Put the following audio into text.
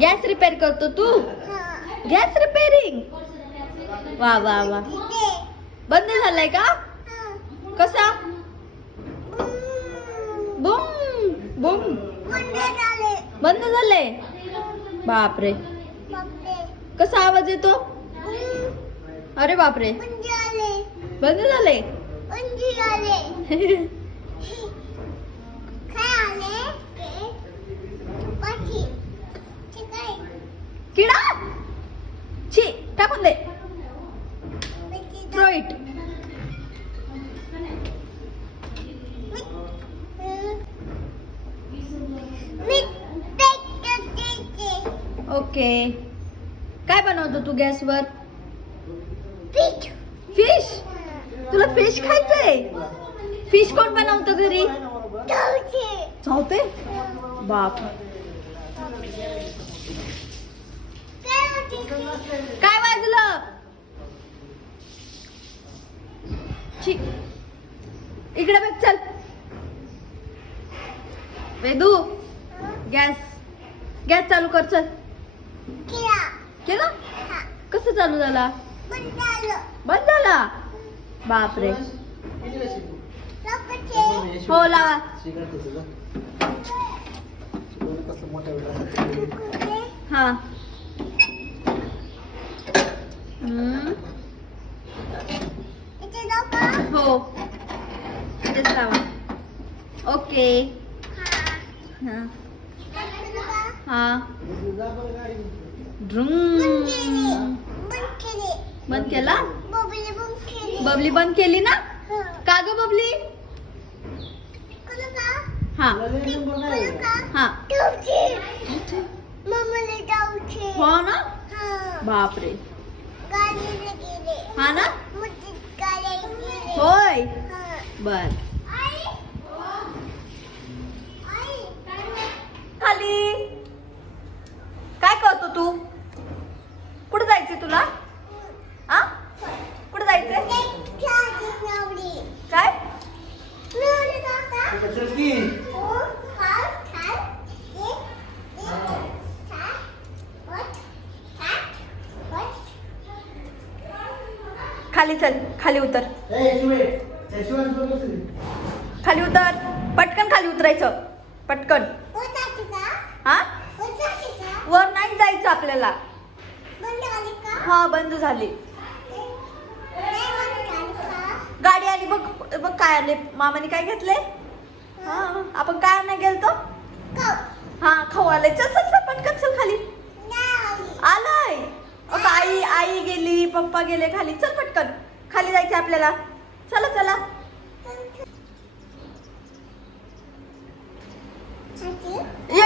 Gas repair करतो तू? Gas repairing. वा वा वा. बंद झालाय का? कसा? बुम बुम. बंद झालंय. बापरे, कसा आवाज येतो? अरे बापरे, बंद झाले. किडा छी, टाकून दे. Throw it. ओके. काय बनवतो तू गॅसवर? फिश. तुला फिश खायचंय? फिश कोण बनवतं घरी? चावते. बाप. काय वाजलं? इकडे बघ. चल वेदू, गॅस चालू कर. चल. केलं? कसं चालू झाला? बंद झाला. बापरे. हो लावा. हा. हो तेच लावा. ओके. हा हा. बंद केला. बबली बंद केली ना? का ग बबली? हा हा. हो ना. बापरे. हा ना. होय. बर. खाली काय करतो तू? कुठे जायचंय तुला? आ कुठे जायचंय? काय? खाली चल. खाली उतर. खाली उतर. पटकन खाली उतरायचं. पटकन. हा वर नाही जायचं आपल्याला. हा बंद झाली. गाडी आली बघ. बघ काय आले. मामाने काय घेतले? हा आपण काय नाही गेलतो? हा खाऊ आले. चल चल चल पटकन चल खाली. आलाय. आई गेली, पप्पा गेले खाली. चल पटकन खाली जायचं आपल्याला. चला चला. ये